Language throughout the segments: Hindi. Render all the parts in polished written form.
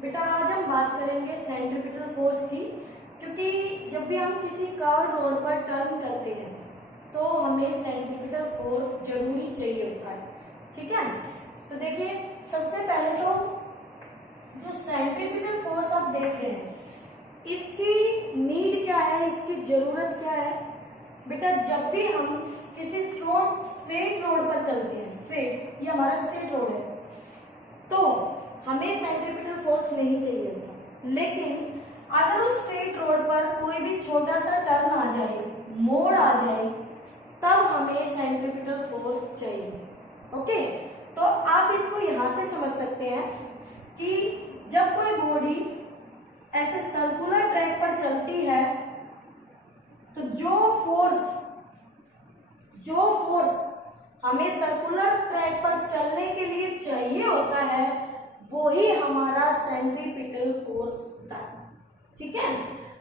बेटा आज हम बात करेंगे सेंट्रीपिटल फोर्स की, क्योंकि जब भी हम किसी कर्व रोड पर टर्न करते हैं तो हमें सेंट्रीपिटल फोर्स जरूरी चाहिए होता है। ठीक है, तो देखिए सबसे पहले तो जो सेंट्रीपिटल फोर्स आप देख रहे हैं इसकी नीड क्या है, इसकी जरूरत क्या है। बेटा जब भी हम किसी स्ट्रेट रोड पर चलते हैं, स्ट्रेट, ये हमारा स्ट्रेट रोड है, तो हमें सेंट्रीपिटल फोर्स नहीं चाहिए होता। लेकिन अगर उस स्ट्रेट रोड पर कोई भी छोटा सा टर्न आ जाए, मोड़ आ जाए, तब हमें सेंट्रीपिटल फोर्स चाहिए। ओके, तो आप इसको यहां से समझ सकते हैं कि जब कोई बॉडी ऐसे सर्कुलर ट्रैक पर चलती है तो जो फोर्स हमें सर्कुलर ट्रैक पर चलने के लिए चाहिए होता है वो ही हमारा सेंट्रीपिटल फोर्स होता है। ठीक है,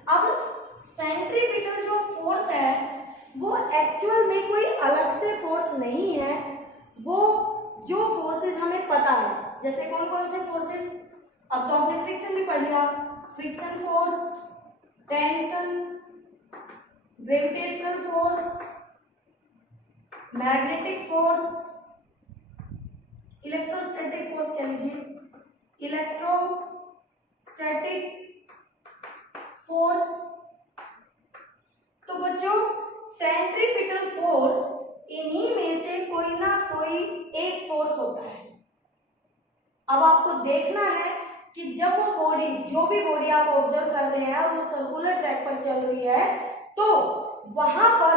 अब सेंट्रीपिटल जो फोर्स है वो एक्चुअल में कोई अलग से फोर्स नहीं है, वो जो फोर्सेस हमें पता है, जैसे कौन कौन से फोर्सेस, अब तो आपने फ्रिक्शन भी पढ़ लिया, friction force, tension, gravitational force, magnetic force, electrostatic force कह लीजिए, इलेक्ट्रोस्टैटिक फोर्स। तो बच्चों सेंट्रीपिटल फोर्स इन्हीं में से कोई ना कोई एक फोर्स होता है। अब आपको देखना है कि जब वो बॉडी, जो भी बॉडी आप ऑब्जर्व कर रहे हैं और वो सर्कुलर ट्रैक पर चल रही है तो वहां पर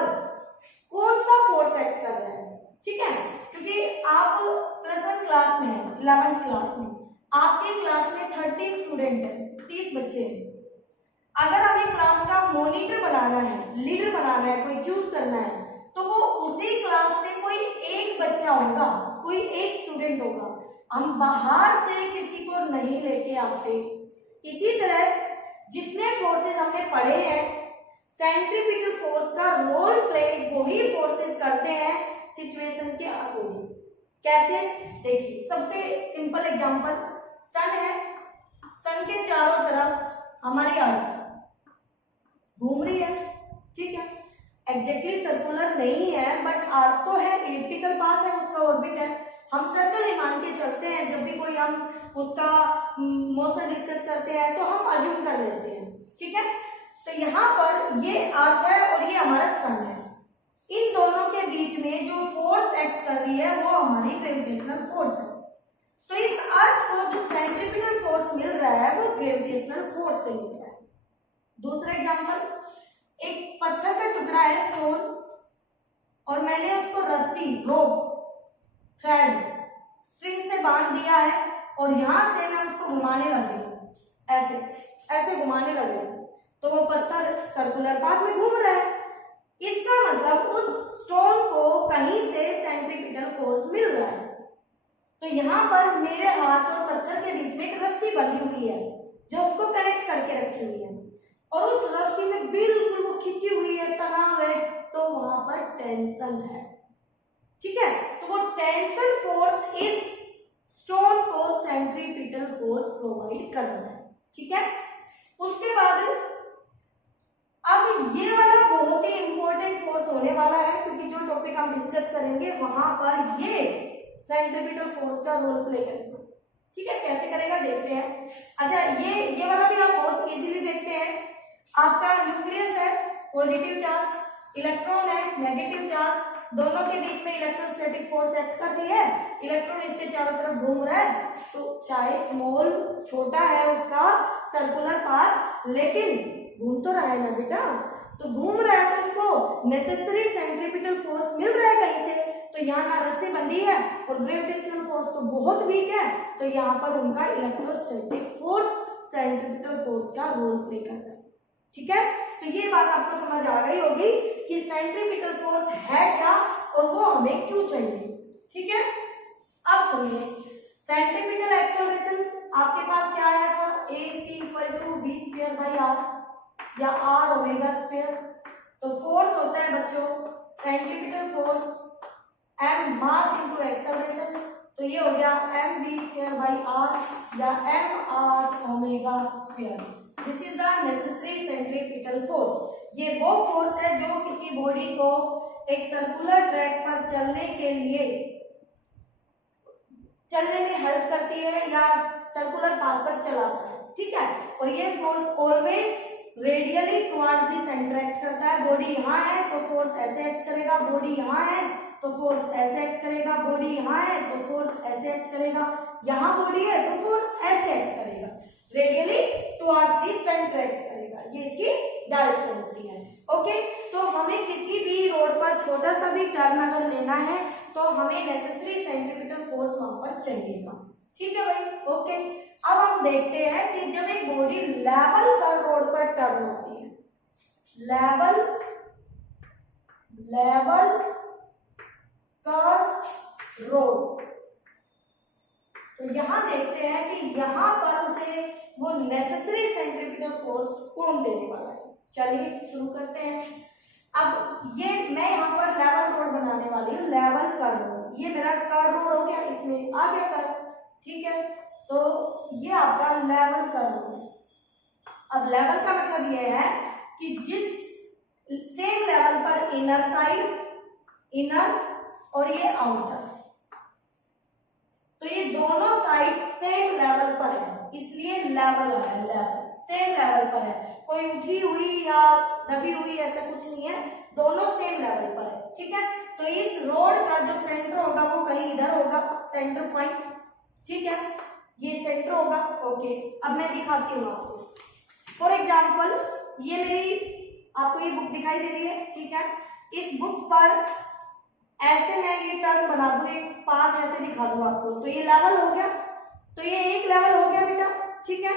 कौन सा फोर्स एक्ट कर रहा है। ठीक है, क्योंकि आप +1 क्लास में हैं, 11th क्लास में, आपके क्लास में 30 स्टूडेंट हैं, 30 बच्चे हैं। अगर हमें क्लास का मॉनिटर बनाना है, लीडर बनाना है, कोई चूज करना है, तो वो उसी क्लास से कोई एक बच्चा होगा, कोई एक स्टूडेंट होगा। हम बाहर से किसी को नहीं लेके आते। इसी तरह जितने फोर्सेस हमने पढ़े हैं, सेंट्रीपिटल फोर्स का रोल प्ले वही फोर्सेस करते हैं सिचुएशन के अकॉर्डिंग। कैसे, देखिए सबसे सिंपल एग्जांपल, सन है, सन के चारों तरफ हमारी अर्थ घूम रही है। ठीक है, एग्जैक्टली सर्कुलर नहीं है बट अर्थ तो है, इलिप्टिकल पाथ है, उसका ऑर्बिट है। हम सर्कल ही मान के चलते हैं, जब भी कोई हम उसका मोशन डिस्कस करते हैं तो हम अज्यूम कर लेते हैं। ठीक है, तो यहाँ पर ये अर्थ है और ये हमारा सन है, इन दोनों के बीच में जो फोर्स एक्ट कर रही है वो हमारी ग्रेविटेशनल फोर्स है। तो इस अर्थ को जो सेंट्रीपिटल फोर्स मिल रहा है वो ग्रेविटेशनल फोर्स से मिल रहा है। दूसरा एग्जांपल, एक पत्थर का टुकड़ा है, स्टोन, और मैंने उसको रस्सी, रोप, थ्रेड, स्ट्रिंग से बांध दिया है और यहां से मैं उसको घुमाने लगी हूं, ऐसे ऐसे घुमाने लगी, तो वो पत्थर सर्कुलर पाथ में घूम रहा है। इसका मतलब उस स्टोन को कहीं से सेंट्रीपिटल फोर्स मिल रहा है। तो यहाँ पर मेरे हाथ और पत्थर के बीच में एक रस्सी बंधी हुई है जो उसको कनेक्ट करके रखी हुई है, और उस रस्सी में बिल्कुल वो खिंची हुई है, तनाव है, तो वहां पर टेंशन है। ठीक है, तो वो टेंशन फोर्स इस स्टोन को सेंट्रीपिटल फोर्स प्रोवाइड कर रहा है। ठीक है, उसके बाद अब ये वाला बहुत ही इंपॉर्टेंट फोर्स होने वाला है, क्योंकि जो टॉपिक हम डिस्कस करेंगे वहां पर ये सेंट्रीपिटल फोर्स का रोल प्ले करेगा। ठीक है, कैसे करेगा देखते हैं। अच्छा, ये वाला भी आप बहुत इजीली देखते हैं। आपका न्यूक्लियस है, पॉजिटिव चार्ज, इलेक्ट्रॉन है, नेगेटिव चार्ज, दोनों के बीच में इलेक्ट्रोस्टैटिक फोर्स एक्ट कर रही है, इलेक्ट्रॉन इसके चारों तरफ घूम रहा है, तो चाहे स्मॉल, छोटा है उसका सर्कुलर पाथ, लेकिन घूम तो रहा है ना बेटा, तो घूम रहा है तो उसको नेसेसरी सेंट्रीपिटल फोर्स मिल रहा है कहीं से, तो यहाँ ना रस्सी बंधी है और ग्रेविटेशनल फोर्स तो बहुत वीक है, तो यहाँ पर उनका इलेक्ट्रोस्टैटिक फोर्स सेंट्रीपिटल फोर्स का रोल प्ले कर रहा है। ठीक है, तो ये बात आपको समझ आ गई होगी कि सेंट्रीपिटल फोर्स है क्या और वो हमें क्यों चाहिए। ठीक है, अब सुनिए, सेंट्रीपिटल एक्सेलरेशन आपके पास क्या आया था, AC=v²/r या r⍵²। तो फोर्स होता है बच्चों centripetal force m mass into acceleration, तो ये हो गया mv² स्क्वायर बाई आर या M R omega square. This is the necessary centripetal force. ये वो फोर्स है जो किसी बॉडी को एक सर्कुलर ट्रैक पर चलने में हेल्प करती है या सर्कुलर पाथ पर चलाता है, ठीक है। और ये force always radially towards the centre act करता है। बॉडी यहाँ है तो फोर्स ऐसे एक्ट करेगा, बॉडी यहाँ है तो फोर्स ऐसे एक्ट करेगा, बॉडी यहाँ है तो फोर्स ऐसे एक्ट करेगा, यहाँ बॉडी है तो फोर्स ऐसे एक्ट करेगा, radially towards the centre act करेगा। ये इसकी डायरेक्शन होती है। ओके, तो हमें किसी भी रोड पर छोटा सा भी टर्न अगर लेना है तो हमें नेसेसरी सेंट्रीपिटल फोर्स वहां पर चाहिएगा, ठीक है भाई। ओके, अब हम देखते हैं कि जब एक बॉडी लेवल कर रोड पर टर्न होती है, लेवल कर रोड, तो यहां देखते हैं कि यहां पर उसे वो नेसेसरी सेंट्रीपिटल फोर्स कौन देने वाला है। चलिए शुरू करते हैं। अब ये मैं यहाँ पर लेवल रोड बनाने वाली हूँ, लेवल कर रोड। ये मेरा कर रोड हो गया, इसमें आ गया कर, ठीक है। तो ये आपका लेवल कर रोड है। अब लेवल का मतलब ये है कि जिस सेम लेवल पर इनर साइड, इनर और ये आउटर, तो ये दोनों साइड सेम लेवल पर है, इसलिए लेवल है, लेवल सेम लेवल पर है। कोई उठी हुई या दबी हुई ऐसा कुछ नहीं है, दोनों सेम लेवल पर है, ठीक है। तो इस रोड का जो सेंटर होगा वो कहीं इधर होगा, सेंटर पॉइंट, ठीक है, ये सेंटर होगा। ओके, अब मैं दिखाती हूँ आपको। फॉर एग्जाम्पल ये मेरी आपको ये बुक दिखाई दे रही है, ठीक है। इस बुक पर ऐसे मैं ये टर्न बना दूं, एक पाथ ऐसे दिखा दूं आपको, तो ये लेवल हो गया, तो ये एक लेवल हो गया बेटा, ठीक है।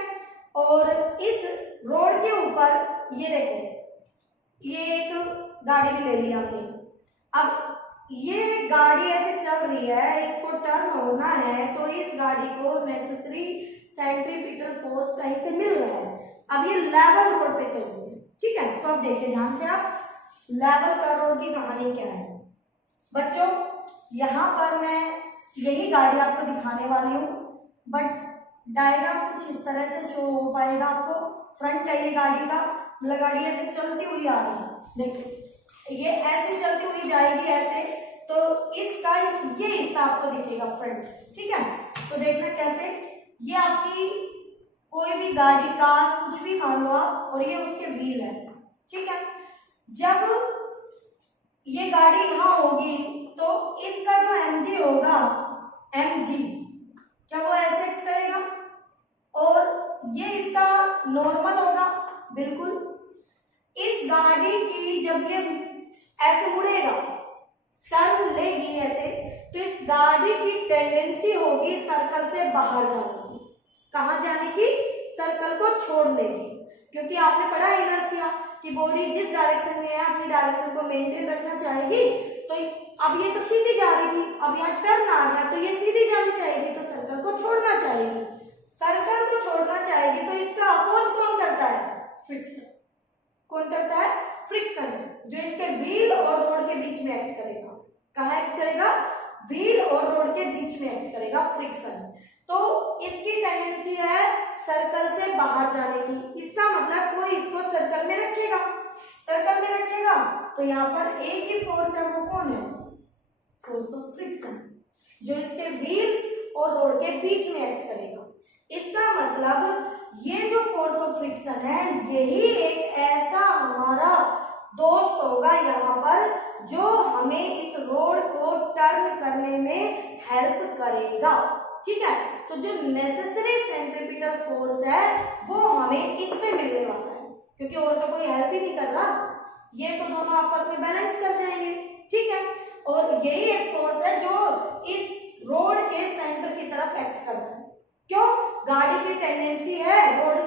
और इस रोड के ऊपर ये देखो, ये एक गाड़ी भी ले ली हमने। अब ये गाड़ी ऐसे चल रही है, इसको टर्न होना है, तो इस गाड़ी को नेसेसरी सेंट्रीपिटल फोर्स कहीं से मिल रहा है। अब ये लेवल रोड पे चल रही है, ठीक है। तो अब देखिए ध्यान से आप, लेवल कर रोड की कहानी क्या है बच्चों। यहाँ पर मैं यही गाड़ी आपको दिखाने वाली हूँ, बट डायग्राम कुछ इस तरह से शो हो पाएगा आपको। फ्रंट है ये गाड़ी का, मतलब गाड़ी ऐसे चलती हुई आ रही है, देखिए ये ऐसे चलती हुई जाएगी ऐसे, तो इसका ये हिस्सा आपको दिखेगा फ्रंट, ठीक है। तो देखना कैसे, ये आपकी कोई भी गाड़ी का कुछ भी मान लो आप, और ये उसके व्हील है, ठीक है। जब ये गाड़ी यहाँ होगी तो इसका जो mg होगा, mg क्या वो ऐसे एक्ट करेगा, और ये इसका नॉर्मल होगा, बिल्कुल। इस गाड़ी की जब ये ऐसे मुड़ेगा, टर्न लेगी ऐसे, तो इस गाड़ी की टेंडेंसी होगी सर्कल से बाहर जाने की। कहाँ जाने की? सर्कल को छोड़ देगी, क्योंकि आपने पढ़ा इनर्शिया कि बॉडी जिस डायरेक्शन में है अपनी डायरेक्शन को मेंटेन रखना चाहेगी। तो अब ये तो सीधी जा रही थी, अब यहाँ टर्न आ गया तो ये सीधी जानी चाहेगी, तो सर्कल को छोड़ना चाहेगी। सर्कल को छोड़ना चाहेगी तो इसका अपोज कौन करता है? फ्रिक्शन। कौन करता है? फ्रिक्शन, जो इसके व्हील और रोड के बीच में एक्ट करेगा। कहाँ एक्ट करेगा? व्हील और रोड के बीच में एक्ट करेगा फ्रिक्शन। तो इसकी टेंडेंसी है सर्कल से बाहर जाने की। इसका मतलब कोई इसको सर्कल में रखेगा, सर्कल में रखेगा तो यहाँ पर एक ही फोर्स है, वो कौन है? फोर्स ऑफ फ्रिक्शन, जो इसके व्हील्स और रोड के बीच में एक्ट करेगा। इसका मतलब ये जो फोर्स ऑफ फ्रिक्शन है, यही एक ऐसा हमारा दोस्त होगा यहाँ पर जो हमें इस रोड को टर्न करने में हेल्प करेगा, ठीक है। तो जो नेसेसरी सेंट्रीपिटल फोर्स है वो हमें इससे मिलने वाला है, क्योंकि और तो कोई हेल्प ही नहीं कर रहा, ये तो दोनों आपस में बैलेंस कर जाएंगे, ठीक है। और यही एक फोर्स है जो इस रोड के सेंटर की तरफ एक्ट कर रहा है। क्यों? गाड़ी की टेंडेंसी है रोड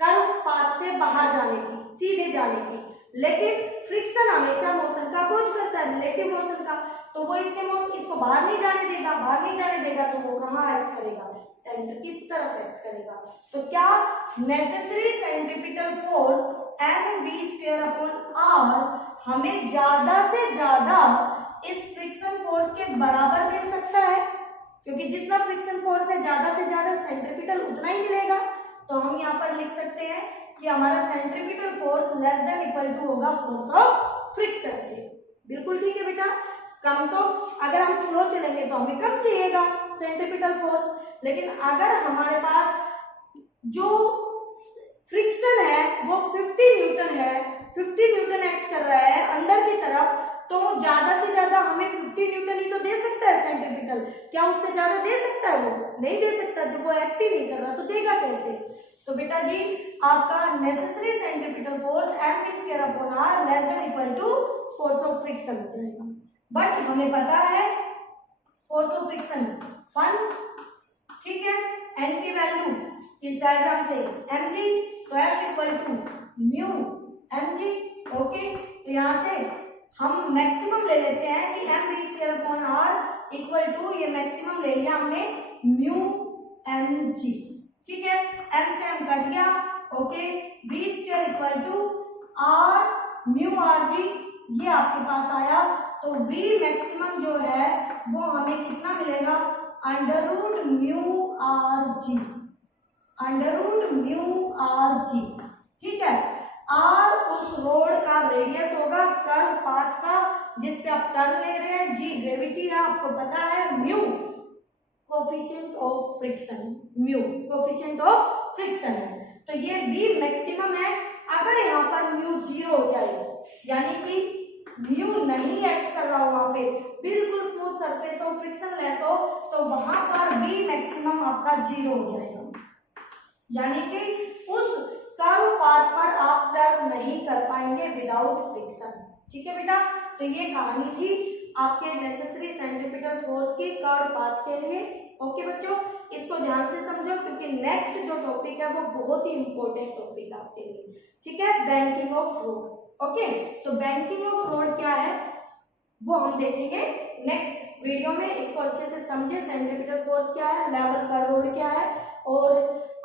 कर्व पाथ से बाहर जाने की, सीधे जाने की, लेकिन फ्रिक्शन हमेशा मोशन का अपोज करता है, रिलेटिव मोशन का। तो वो इसको बाहर नहीं जाने देगा, बाहर नहीं जाने देगा, तो वो कहाँ एक्ट करेगा? सेंटर की तरफ एक्ट करेगा। तो क्या नेसेसरी सेंट्रीपिटल फोर्स mv²/r हमें ज्यादा से ज्यादा इस फ्रिक्शन फोर्स के बराबर दे सकता है, क्योंकि जितना फ्रिक्शन फोर्स है ज्यादा सेंट्रीपिटल उतना ही मिलेगा। तो हम यहाँ पर लिख सकते हैं कि हमारा centripetal force less than equal to होगा फोर्स ऑफ फ्रिक्शन के। बिल्कुल ठीक है बेटा। कम तो अगर हम स्लो चलेंगे तो हमें कम चाहिएगा सेंट्रीपिटल फोर्स, लेकिन अगर हमारे पास जो फ्रिक्शन है वो 50 न्यूटन है, 50 न्यूटन एक्ट कर रहा है अंदर की तरफ, तो ज्यादा से ज्यादा हमें 50 न्यूटन ही तो दे सकता है सेंट्रीपिटल। क्या उससे ज्यादा दे सकता है? वो नहीं दे सकता। जब वो एक्ट ही नहीं कर रहा तो देगा कैसे? तो बेटा जी आपका necessary centripetal force Mv²/r less than equal to force of friction हो जाएगा। बट हमें पता है फोर्स ऑफ फ्रिक्शन फन, ठीक है, एन की वैल्यू इस डायग्राम से mg, तो F equal to mu mg। Okay, तो यहाँ से हम मैक्सिमम ले लेते हैं कि Mv²/r इक्वल टू, ये मैक्सिमम ले लिया हमने, म्यू mg। ठीक है, m से m कट गया। Okay, v² equal to r mu rg, ये आपके पास आया। तो v मैक्सिमम जो है वो हमें कितना मिलेगा? Under mu rg, under mu rg। ठीक है, r उस रोड का रेडियस होगा, कर्व पाथ का जिस पे आप टर्न ले रहे हैं, g ग्रेविटी है आपको पता है, mu coefficient of friction, mu coefficient of friction है। तो ये v मैक्सिमम है। अगर यहाँ पर म्यू 0 हो जाए, यानी कि म्यू नहीं एक्ट कर रहा हो, वहां पे बिल्कुल स्मूथ सरफेस हो, फ्रिक्शन लेस हो, तो वहां पर v मैक्सिमम आपका 0 हो जाएगा, यानी कि उस कर्व पाथ पर आप टर्न नहीं कर पाएंगे विदाउट फ्रिक्शन। ठीक है बेटा, तो ये कहानी थी आपके नेसेसरी सेंट्रीपिटल फोर्स की कर्व पाथ के लिए। ओके बच्चों, इसको ध्यान से समझो क्योंकि नेक्स्ट जो टॉपिक है वो बहुत ही इंपॉर्टेंट टॉपिक है आपके लिए। ठीक है, बैंकिंग ऑफ रोड। ओके, तो बैंकिंग ऑफ रोड क्या है वो हम देखेंगे नेक्स्ट वीडियो में। इसको अच्छे से समझे, सेंट्रीपिटल फोर्स क्या है, लेवल का रोड क्या है, और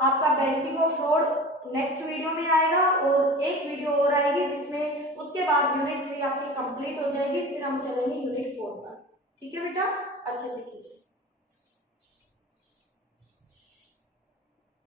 आपका banking of road next video में आएगा, और एक वीडियो और आएगी जिसमें उसके बाद यूनिट 3 आपकी कंप्लीट हो जाएगी, फिर हम चलेंगे यूनिट 4 पर। ठीक है बेटा, अच्छे से कीजिए।